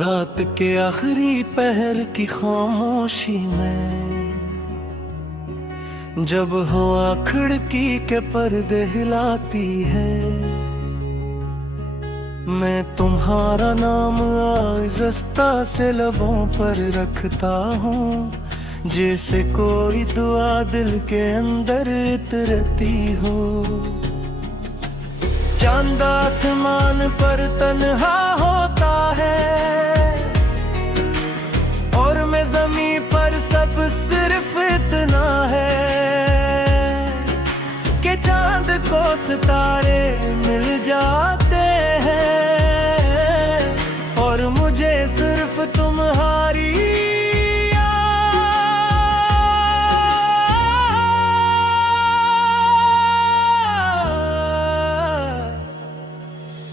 रात के आखिरी पहर की खामोशी में जब हवा खिड़की के पर्दे हिलाती है, मैं तुम्हारा नाम आज़िज़ता से लबों पर रखता हूँ, जैसे कोई दुआ दिल के अंदर उतरती हो। चांद आसमान पर तन्हा होता है और मैं ज़मीं पर सब सिर्फ इतना है कि चांद को सितारे मिल जाते हैं और मुझे सिर्फ तुम्हारी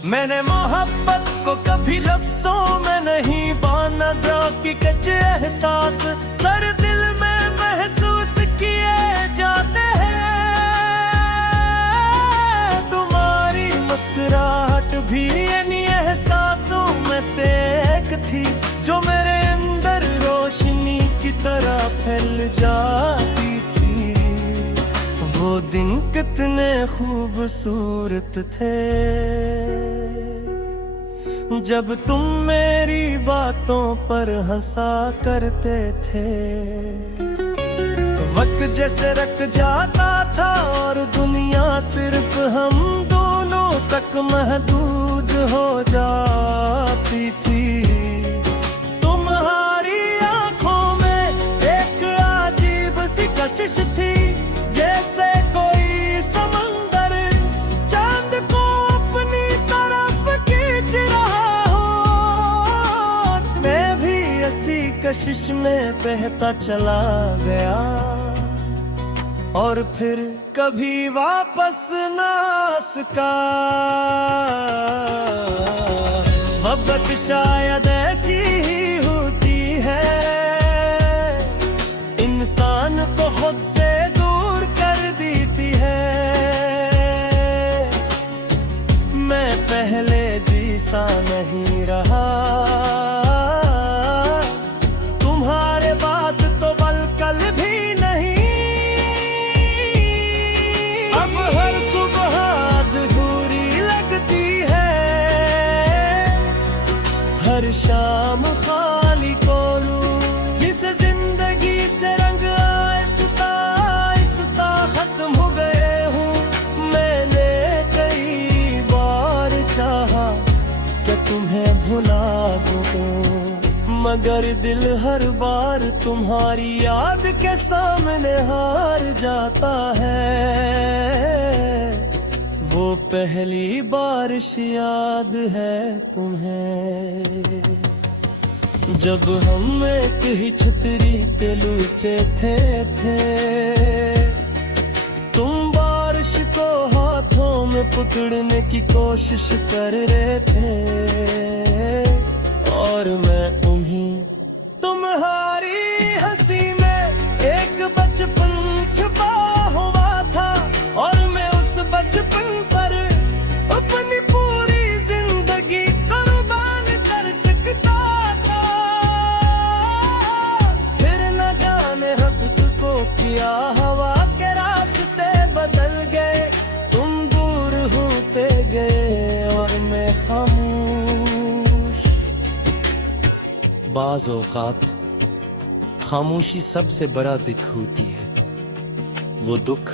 मैंने मोहब्बत को कभी लफ्ज़ों में नहीं बाना था कि कच्चे एहसास सर दिल में महसूस किए जाते हैं। तुम्हारी मुस्कुराहट भी इन एहसासों में से एक थी जो मेरे अंदर रोशनी की तरह फैल जाती थी। वो दिन कितने खूबसूरत थे जब तुम मेरी बातों पर हंसा करते थे। वक्त जैसे रख जाता था और दुनिया सिर्फ हम दोनों तक महदूद हो जाती थी। तुम्हारी आंखों में एक अजीब सी कशिश थी, जैसे कोई समंदर चांद को अपनी तरफ खींच रहा हो। मैं भी इसी कशिश में बहता चला गया और फिर कभी वापस ना आ सका। मोहब्बत शायद ऐसी ही होती है, इंसान को खुद से दूर कर देती है। मैं पहले जैसा नहीं रहा, तुम्हारे बाद तो बलकल भी नहीं। अब हर सुबह अधूरी लगती है, हर शाम खाली कोलूं जिस जिंदगी से रंग आहिस्ता आहिस्ता खत्म हो गए हूँ। मैंने कई बार चाहा कि तुम्हें भुला दूँ, मगर दिल हर बार तुम्हारी याद के सामने हार जाता है। वो पहली बारिश याद है तुम्हें जब हम एक ही छतरी पे लूचे थे। तुम बारिश को हाथों में पकड़ने की कोशिश कर रहे थे और मैं तुम्हारी हंसी में एक बचपन छुपा हुआ था और मैं उस बचपन पर अपनी पूरी जिंदगी कुर्बान कर सकता था। फिर न जाने हक को किया, हवा के रास्ते बदल गए, तुम दूर होते गए और मैं खामोश। बाज़ औक़ात खामोशी सबसे बड़ा दुख होती है, वो दुख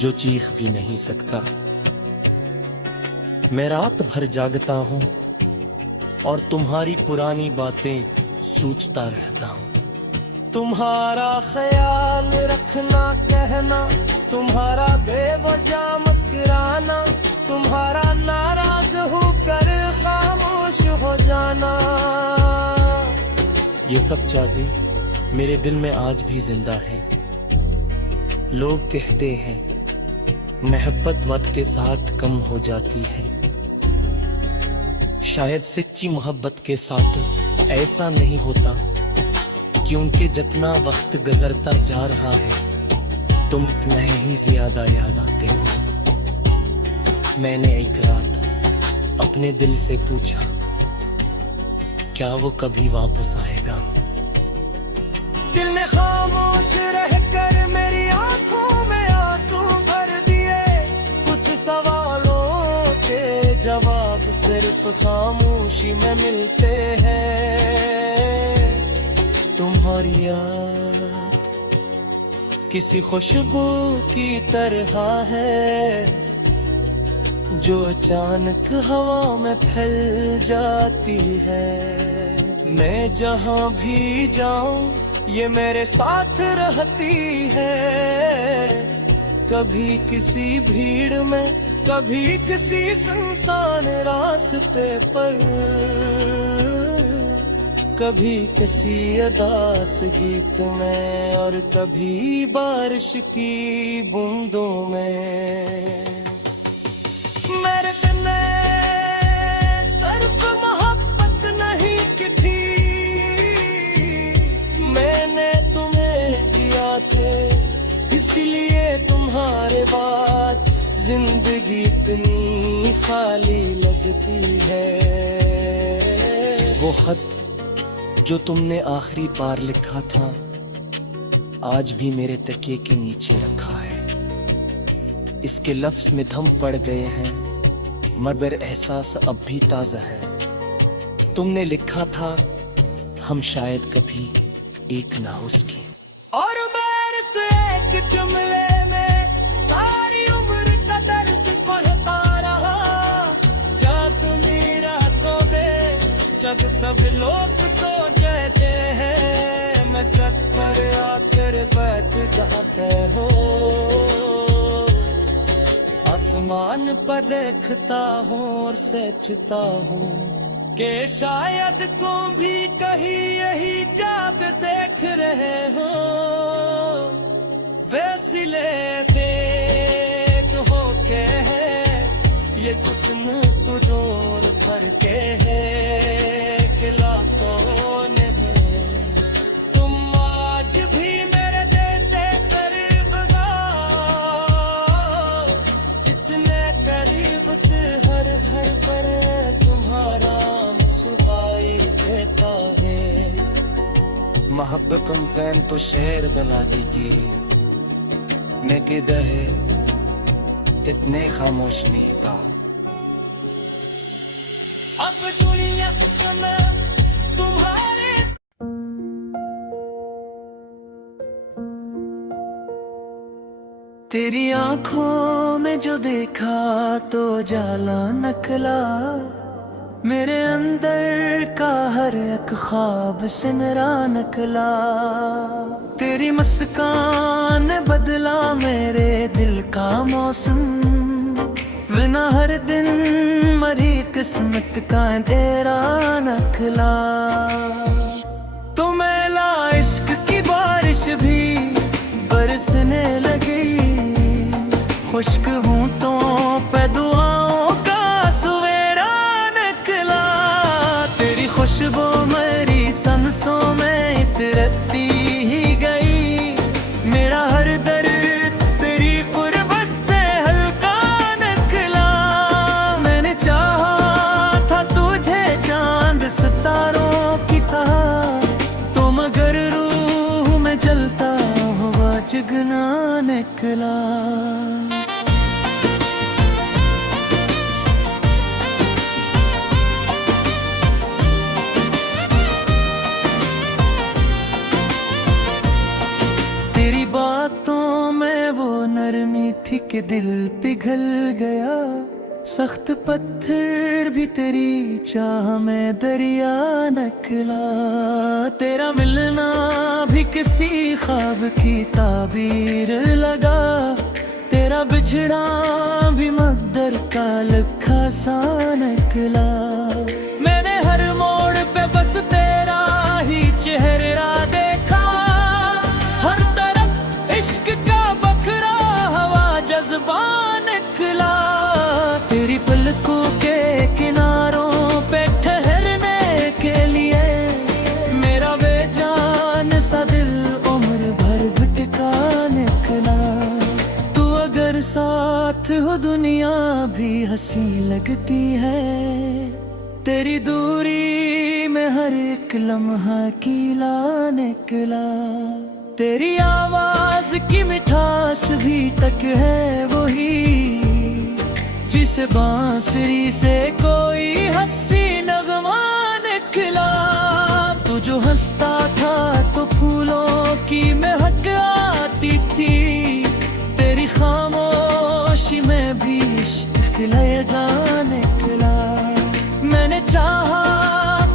जो चीख भी नहीं सकता। मैं रात भर जागता हूँ और तुम्हारी पुरानी बातें सोचता रहता हूँ। तुम्हारा ख्याल रखना कहना, तुम्हारा बेवजह मुस्कुराना, तुम्हारा नाराज होकर खामोश हो जाना, ये सब चीज़ें मेरे दिल में आज भी जिंदा है। लोग कहते हैं मोहब्बत वक्त के साथ कम हो जाती है, शायद सच्ची मोहब्बत के साथ ऐसा नहीं होता, क्योंकि जितना वक्त गुजरता जा रहा है तुम इतना ही ज्यादा याद आते हो। मैंने एक रात अपने दिल से पूछा, क्या वो कभी वापस आएगा? दिल ने खामोश रहकर मेरी आंखों में आंसू भर दिए। कुछ सवालों के जवाब सिर्फ खामोशी में मिलते हैं। तुम्हारी याद किसी खुशबू की तरह है जो अचानक हवा में फैल जाती है। मैं जहां भी जाऊं ये मेरे साथ रहती है। कभी किसी भीड़ में, कभी किसी सुनसान रास्ते पर, कभी किसी उदास गीत में और कभी बारिश की बूंदों में। मेरे दिन सिर्फ मोहब्बत नहीं की थी, मैंने तुम्हें जिया थे, इसलिए तुम्हारे बाद जिंदगी इतनी खाली लगती है। वो खत जो तुमने आखिरी बार लिखा था आज भी मेरे तकिए के नीचे रखा है। इसके लफ्ज में दम पड़ गए हैं मगर एहसास अब भी ताज़ा है। तुमने लिखा था हम शायद कभी एक ना हो सके। और मेरे से एक जुमले में सारी उम्र का दर्द बढ़ता रहा। जब मेरा तो जब सब लोग सो जाते हैं, मैं छत पर आकर बैठ जाते हो। आसमान पर देखता हूँ और सोचता हूँ कि शायद तुम भी कहीं यही जाग देख रहे हो। वैसिले से हो के है ये जिस्म कुदूर भर के है किला तो नहीं। तुम आज भी मेरे देते करीब ना, इतने करीब हर हर पर तुम्हारा मुस्कुराई देता है। मोहब्बत इंसान तो शेर बना देगी, मैं किधर है इतने खामोश नहीं था। अब दुनिया सुना तुम्हारे। तेरी आंखों में जो देखा तो जाला नकला, मेरे अंदर का हर एक ख्वाब सिमरा नकला। तेरी मुस्कान बदला मेरे दिल का मौसम, बिना हर दिन मरी किस्मत का तेरा नखला। तो मेला इश्क की बारिश भी बरसने लगी, खुश्क हूँ तो पे दुआओं का सवेरा निकला। तेरी खुशबू मेरी सांसों में इतरती ही गई, मेरा हर दर्द तेरी कुर्बत से हल्का निकला। मैंने चाहा था तुझे चांद सितारों की तरह, तो मगर रूह में जलता हुआ जगना निकला। तेरी बातों में वो नरमी थी कि दिल पिघल गया, सख्त पत्थर भी तेरी चाह में दरिया निकला। तेरा मिलना भी किसी ख्वाब की ताबीर लगा, तेरा बिछड़ा भी मकदर का लिखा सा निकला। मैंने हर मोड़ पे बस तेरा ही चेहरा देखा, हर तरफ इश्क का बखरा हवा जज्बा निकला। तेरी पलकों के किनारों पे ठहरने के लिए मेरा बेजान सा दिल उम्र भर भटका निकला। तू अगर साथ हो दुनिया भी हंसी लगती है, तेरी दूरी में हर एक लम्हा कीला निकला। तेरी आवाज की मिठास भी तक है वही, जिसे बांसुरी से कोई हंसी नगमा निकला। तू जो हंसता था तो फूलों की महक आती थी, तेरी खामोशी में भी इश्क खिले जा निकला। मैंने चाहा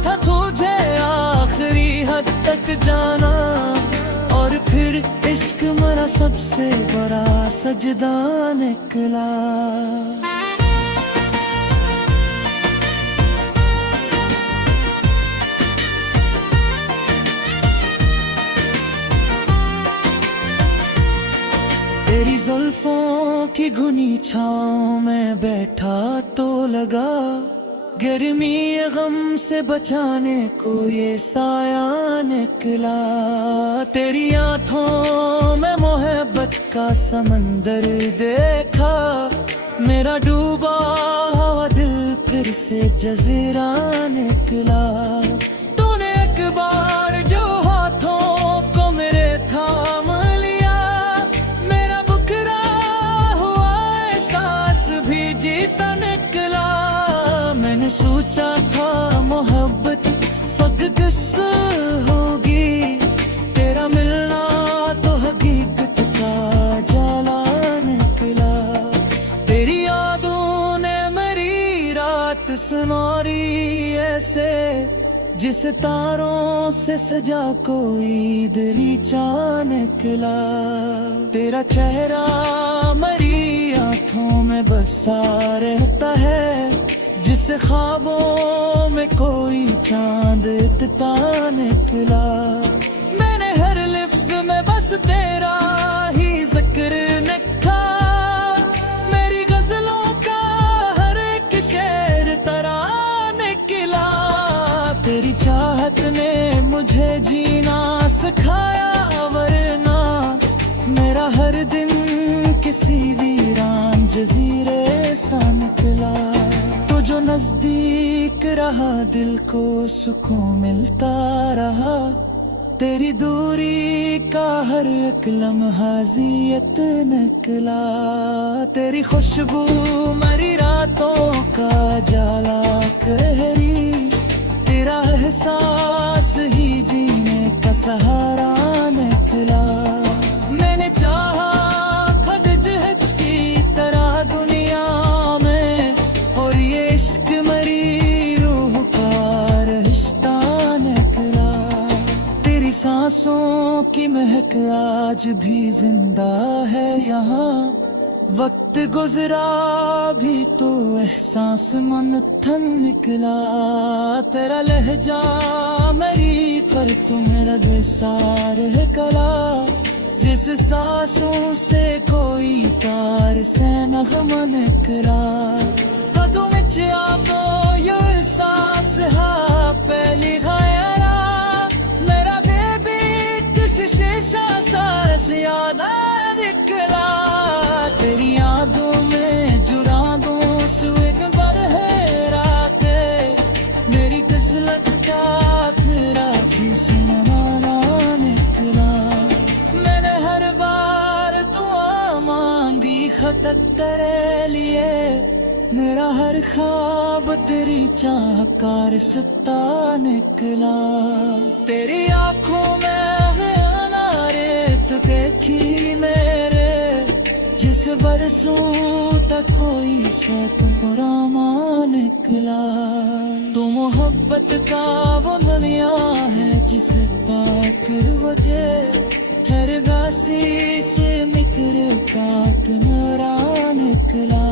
था तुझे आखिरी हद तक जाना, और फिर इश्क मेरा सबसे बड़ा सजदा निकला। तेरी जुल्फों की घुनी छाँव में बैठा तो लगा, गर्मी गम से बचाने को ये साया निकला। तेरी आँखों में मोहब्बत का समंदर देखा, मेरा डूबा हुआ दिल फिर से जजीरा निकला। तूने एक बार जो हाथों को मेरे थाम लिया, मेरा बुकरा हुआ एहसास भी जीता निकला। मैंने सोचा था मोहब्बत फकस होगी, तेरा मिलना तो हकीकत का जाला निकला। तेरी यादों ने मेरी रात सुनारी ऐसे, जिसे तारों से सजा कोई दरीचा निकला। तेरा चेहरा मेरी आँखों में बसा रहता है, जिसे ख्वाबों में कोई चांद इतना निकला। मैंने हर लिफ्ज़ में बस तेरा ही जिक्र लिखा, मेरी गजलों का हर एक शेर तरह निकला। तेरी चाहत ने मुझे जीना सिखाया, वरना मेरा हर दिन किसी वीरान जजीरे सा निकला। तो जो नजदीक रहा दिल को सुकून मिलता रहा, तेरी दूरी का हर एक लम्हा ज़ियत निकला। तेरी खुशबू मरी रातों का जाला कहरी, तेरा एहसास ही जीने का सहारा निकला। मैंने चाहा सांसों की महक आज भी जिंदा है यहाँ, वक्त गुजरा भी तो एहसास मंथन निकला। तेरा लहजा मेरी पर तुम्हारा बेसार है कला, जिस सांसों से कोई तार से नगमा निकला। कदों में आपो ये सांस हा पहली घायरा, मेरा शीशा सांस याद निकला। तेरी यादों में जुड़ा दूं स्वेग पर है रात, मेरी किस्मत का फिर सुनवाना निकला। मैंने हर बार दुआ मांगी खतक तेरे लिए, मेरा हर ख्वाब तेरी चाह का रिश्ता निकला। तेरी आंखों में तो देखी मेरे, जिस बरसों तक कोई शक पुराना निकला। तो मोहब्बत का वो दुनिया है जिसे पाकर वजह हर गासी से मित्र का किनारा निकला।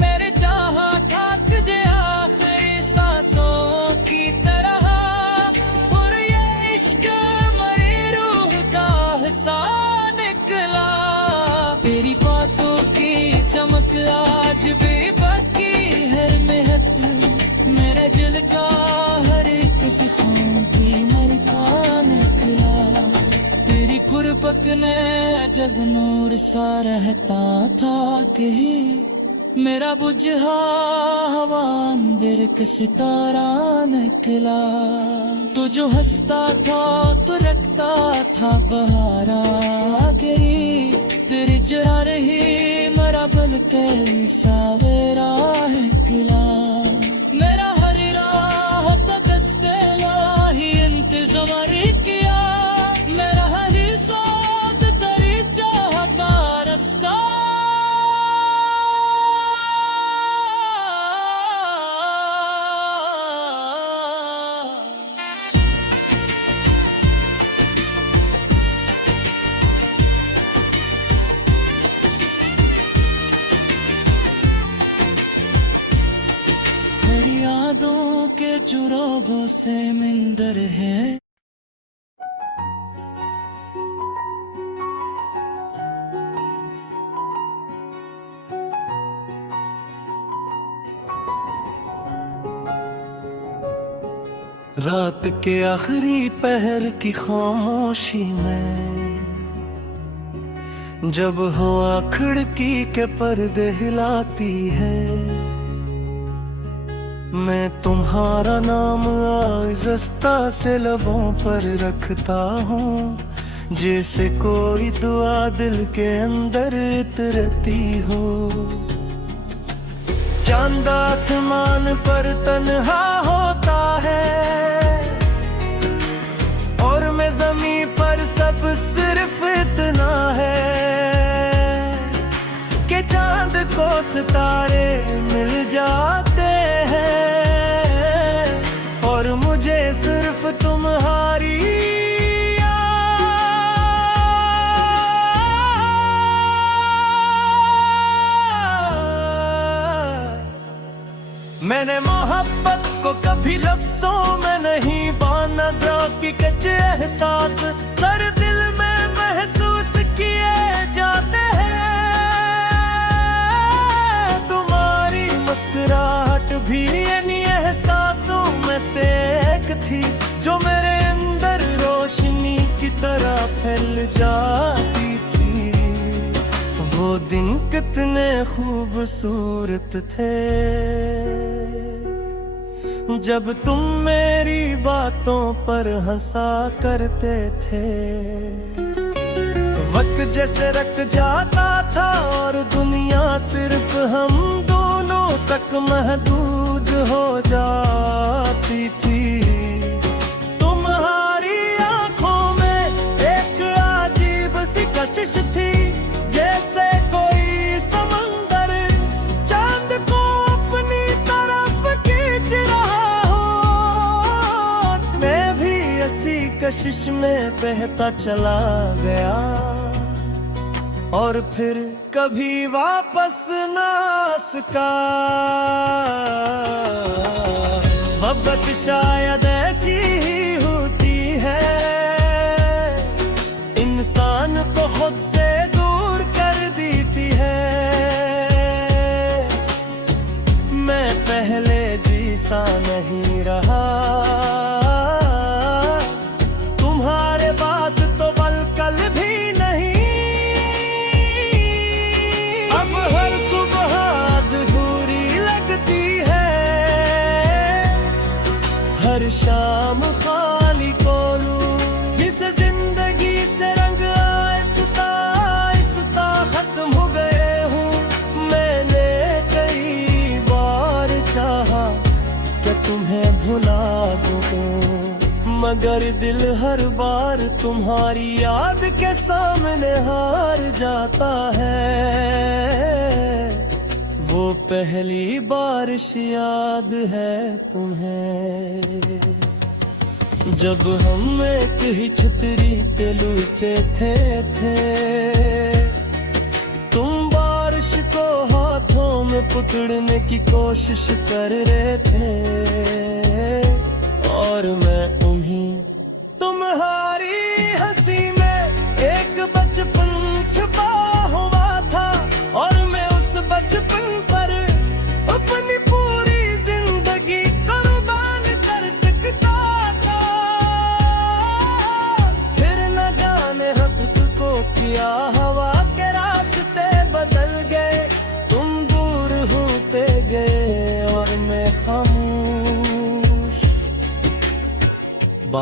मेरे चाहा था तुझे आखिरी सांसों की तरह, और ये इश्क सा निकला। तेरी बातों की चमक आज भी बाकी है महक, मेरे दिल का हर एक सिखों की मरका निकला। तेरी कुर्बत ने जग नूर सा रहता था कहीं, मेरा बुझा हवा अंदर का सितारा निकला। तू जो हंसता था तो रखता था बहारा गिरी, तेरी जरा रही मरा बल के सावेरा निकला। मेरा हरी राह पे दस्ते लाही इंतजार किया, मेरा हरी साथ तेरी चाह का रस्ता। यादों के चुरागों से मिंदर है। रात के आखिरी पहर की खामोशी में, जब हवा खिड़की के पर्दे हिलाती है, मैं तुम्हारा नाम आइज़स्ता से लबों पर रखता हूँ, जैसे कोई दुआ दिल के अंदर उतरती हो। चांद आसमान पर तन्हा होता है और मैं ज़मीं पर सब सिर्फ इतना है कि चांद को सितारे मिल जाते हैं और मुझे सिर्फ तुम्हारी मैंने मोहब्बत को कभी लफ्ज़ों में नहीं बाना था कि कच्चे एहसास सर दिल में महसूस किए जाते हैं। तुम्हारी मुस्कुराहट भी इन एहसासों में से एक थी, जो मेरे अंदर रोशनी की तरह फैल जाती थी। वो दिन कितने खूबसूरत थे जब तुम मेरी बातों पर हंसा करते थे। वक्त जैसे रख जाता था और दुनिया सिर्फ हम दोनों तक महदूद हो जाती थी। तुम्हारी आंखों में एक अजीब सी कशिश थी, जैसे कोई समंदर चांद को अपनी तरफ खींच रहा हो। मैं भी इसी कशिश में बहता चला गया और फिर कभी वापस ना सका। मोहब्बत शायद ऐसी ही होती है, इंसान को खुद से दूर कर देती है। मैं पहले जैसा नहीं रहा, तुम्हारे बाद तो बलकल भी नहीं। अब हर सुबह अधूरी लगती है, हर शाम खाली कोलू, जिस जिंदगी से रंग आहिस्ता आहिस्ता खत्म हो गए हूँ। मैंने कई बार चाहा कि तुम्हें भुला दूँ, मगर दिल हर बार तुम्हारी याद के सामने हार जाता है। वो पहली बारिश याद है तुम्हें, जब हम एक ही छतरी के लूचे थे। तुम बारिश को हाथों में पकड़ने की कोशिश कर रहे थे और मैं तुम्हारी हंसी में एक बचपन छुपा हुआ था और मैं उस बचपन पर अपनी पूरी जिंदगी कुर्बान कर सकता था। फिर न जाने हद को किया, हवा के रास्ते बदल गए, तुम दूर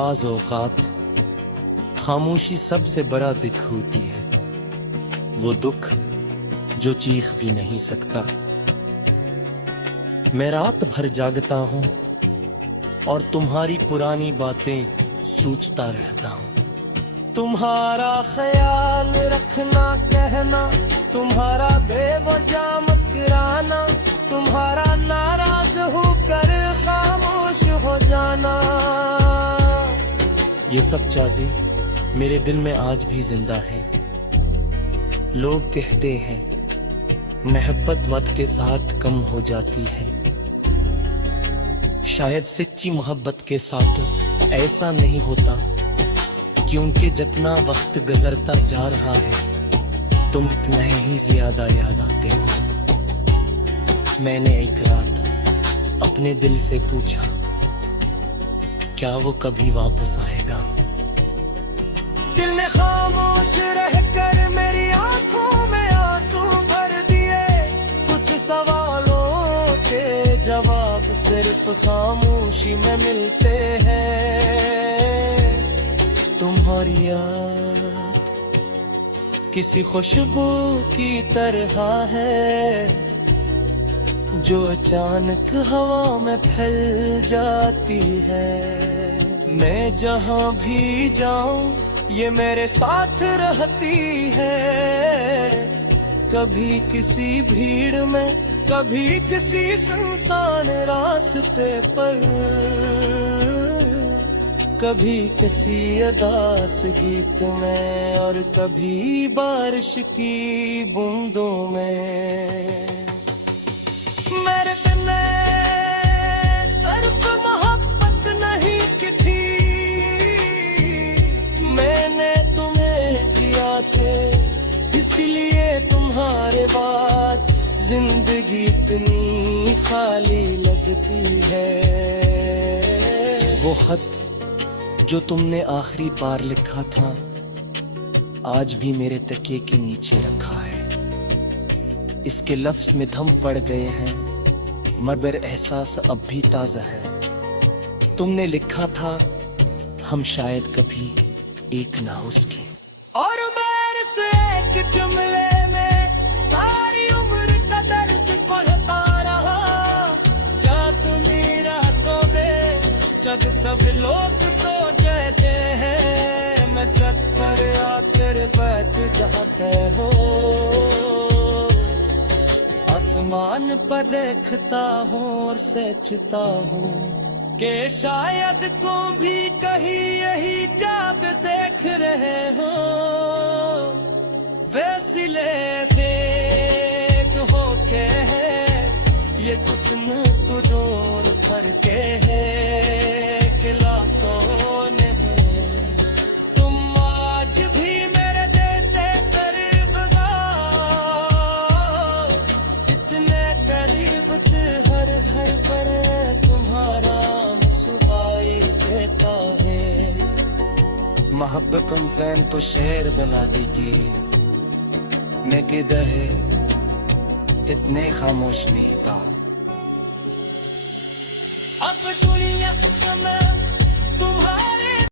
बाज औकात खामोशी सबसे बड़ा दुख होती है, वो दुख जो चीख भी नहीं सकता। मैं रात भर जागता हूँ और तुम्हारी पुरानी बातें सोचता रहता हूँ। तुम्हारा ख्याल रखना कहना, तुम्हारा बेवजह मुस्कुराना, तुम्हारा नाराज होकर खामोश हो जाना, ये सब चीजें मेरे दिल में आज भी जिंदा है। लोग कहते हैं मोहब्बत वक्त के साथ कम हो जाती है, शायद सच्ची मोहब्बत के साथ ऐसा नहीं होता, क्योंकि जितना वक्त गुजरता जा रहा है तुम इतना ही ज्यादा याद आते हो। मैंने एक रात अपने दिल से पूछा, क्या वो कभी वापस आएगा? दिल ने खामोश रहकर मेरी आंखों में आंसू भर दिए, कुछ सवालों के जवाब सिर्फ खामोशी में मिलते हैं। तुम्हारी याद किसी खुशबू की तरह है जो अचानक हवा में फैल जाती है। मैं जहां भी जाऊं ये मेरे साथ रहती है, कभी किसी भीड़ में, कभी किसी सुनसान रास्ते पर, कभी किसी उदास गीत में और कभी बारिश की बूंदों में। मेरे दिल ने सिर्फ मोहब्बत नहीं की थी, मैंने तुम्हें जिया थे, इसलिए तुम्हारे बाद जिंदगी इतनी खाली लगती है। वो खत जो तुमने आखिरी बार लिखा था आज भी मेरे तकिए के नीचे रखा है। इसके लफ्ज में दम पड़ गए हैं मगर एहसास अब भी ताजा है। तुमने लिखा था हम शायद कभी एक ना हो सके, और मेरे से एक जुमले में सारी उम्र का दर्द बढ़ता रहा। जब मेरा तो जब सब लोग सो जाते हैं, मैं छत पर आकर बैठ जाते हो, आसमान पर देखता हूँ और सोचता हूँ कि शायद तुम भी कहीं यही जाब देख रहे हो। वैसिले से हो के है ये जिस्म तू दूर भर के है, खिला तो नहीं तुम आज भी मेरे देते करीब ना, इतने करीब हर हर पर तुम्हारा मुस्कुराई देता है। मोहब्बत इंसान तो शेर बना देगी, मैं किधर है इतने खामोश नहीं था।